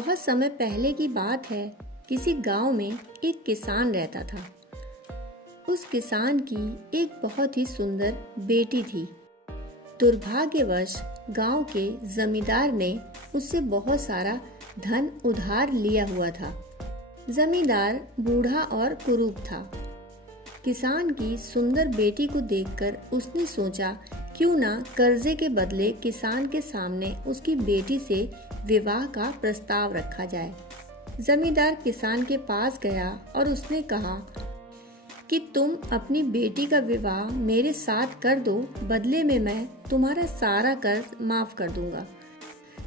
बहुत समय पहले की बात है। किसी गांव में एक किसान रहता था। उस किसान की एक बहुत ही सुंदर बेटी थी। दुर्भाग्यवश गांव के जमींदार ने उससे बहुत सारा धन उधार लिया हुआ था। जमींदार बूढ़ा और कुरूप था। किसान की सुंदर बेटी को देखकर उसने सोचा, क्यों ना कर्जे के बदले किसान के सामने उसकी बेटी से विवाह का प्रस्ताव रखा जाए। जमींदार किसान के पास गया और उसने कहा कि तुम अपनी बेटी का विवाह मेरे साथ कर दो, बदले में मैं तुम्हारा सारा कर्ज माफ कर दूंगा।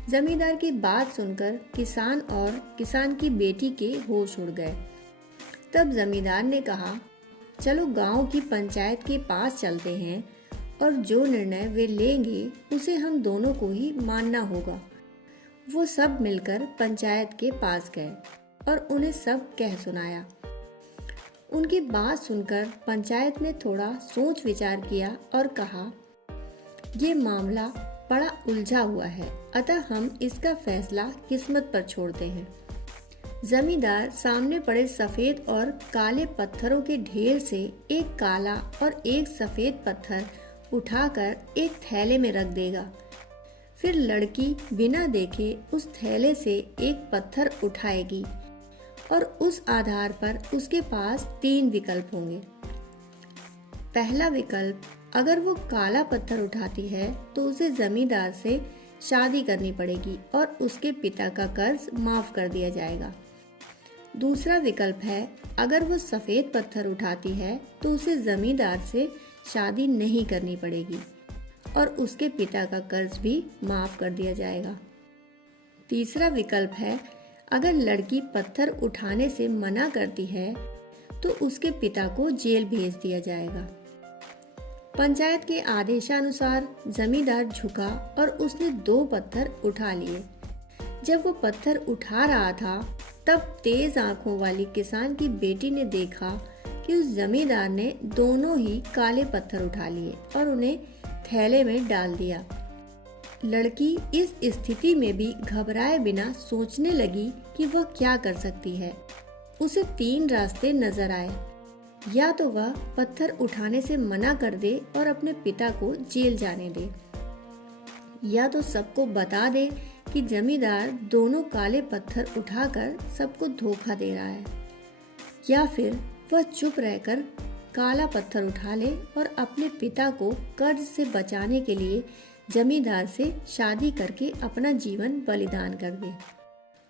जमींदार की बात सुनकर किसान और किसान की बेटी के होश उड़ गए। तब जमींदार ने कहा, चलो गांव की पंचायत के पास चलते हैं और जो निर्णय वे लेंगे उसे हम दोनों को ही मानना होगा। वो सब मिलकर पंचायत के पास गए और उन्हें सब कह सुनाया। उनकी बात सुनकर पंचायत ने थोड़ा सोच विचार किया और कहा, ये मामला बड़ा उलझा हुआ है, अतः हम इसका फैसला किस्मत पर छोड़ते हैं। जमींदार सामने पड़े सफेद और काले पत्थरों के ढेर से एक काला और एक सफेद पत्थर उठाकर एक थैले में रख देगा। फिर लड़की बिना देखे उस थैले से एक पत्थर उठाएगी और उस आधार पर उसके पास 3 विकल्प होंगे। पहला विकल्प, अगर वो काला पत्थर उठाती है तो उसे जमींदार से शादी करनी पड़ेगी और उसके पिता का कर्ज माफ कर दिया जाएगा। दूसरा विकल्प है, अगर वो सफेद पत्थर उठाती है तो उसे जमींदार से शादी नहीं करनी पड़ेगी और उसके पिता का कर्ज भी माफ कर दिया जाएगा। तीसरा विकल्प है, अगर लड़की पत्थर उठाने से मना करती है तो उसके पिता को जेल भेज दिया जाएगा। पंचायत के आदेशानुसार जमींदार झुका और उसने 2 पत्थर उठा लिए। जब वो पत्थर उठा रहा था तब तेज आंखों वाली किसान की बेटी ने देखा कि उस जमींदार ने दोनों ही काले पत्थर उठा लिए और उन्हें थैले में डाल दिया। लड़की इस स्थिति में भी घबराए बिना सोचने लगी कि वह क्या कर सकती है। उसे 3 रास्ते नजर आए। या तो वह पत्थर उठाने से मना कर दे और अपने पिता को जेल जाने दे, या तो सबको बता दे कि जमींदार दोनों काले पत्थर उठाकर सबको धोखा दे रहा है, या फिर वह चुप रहकर काला पत्थर उठा ले और अपने पिता को कर्ज से बचाने के लिए जमींदार से शादी करके अपना जीवन बलिदान कर दे।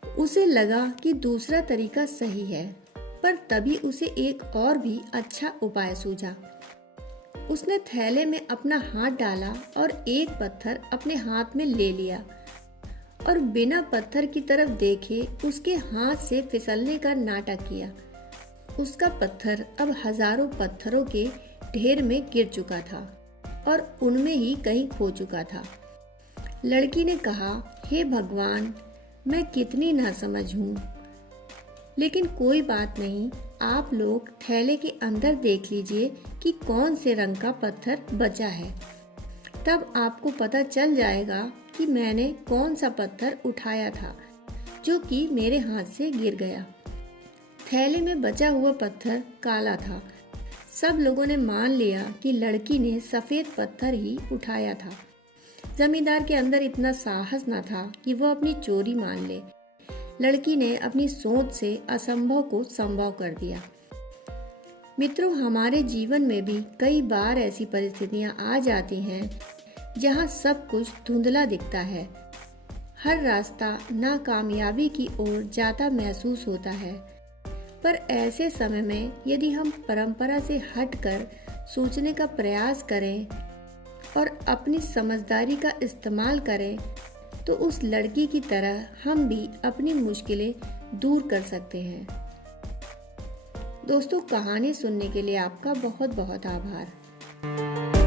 उसे लगा कि दूसरा तरीका सही है, पर तभी उसे एक और भी अच्छा उपाय सूझा। उसने थैले में अपना हाथ डाला और एक पत्थर अपने हाथ में ले लिया और बिना पत्थर की तरफ देखे उसके हाथ से फिसलने का नाटक किया। उसका पत्थर अब हजारों पत्थरों के ढेर में गिर चुका था और उनमें ही कहीं खो चुका था। लड़की ने कहा, हे भगवान, मैं कितनी नासमझ हूँ, लेकिन कोई बात नहीं, आप लोग थैले के अंदर देख लीजिए कि कौन से रंग का पत्थर बचा है। तब आपको पता चल जाएगा कि मैंने कौन सा पत्थर उठाया था जो कि मेरे हाथ से गिर गया। थैले में बचा हुआ पत्थर काला था। सब लोगों ने मान लिया कि लड़की ने सफेद पत्थर ही उठाया था। जमींदार के अंदर इतना साहस न था कि वो अपनी चोरी मान ले। लड़की ने अपनी सोच से असंभव को संभव कर दिया। मित्रों, हमारे जीवन में भी कई बार ऐसी परिस्थितियां आ जाती हैं जहां सब कुछ धुंधला दिखता है। हर रास्ता नाकामयाबी की ओर जाता महसूस होता है, पर ऐसे समय में यदि हम परंपरा से हटकर सोचने का प्रयास करें और अपनी समझदारी का इस्तेमाल करें तो उस लड़की की तरह हम भी अपनी मुश्किलें दूर कर सकते हैं। दोस्तों, कहानी सुनने के लिए आपका बहुत बहुत आभार।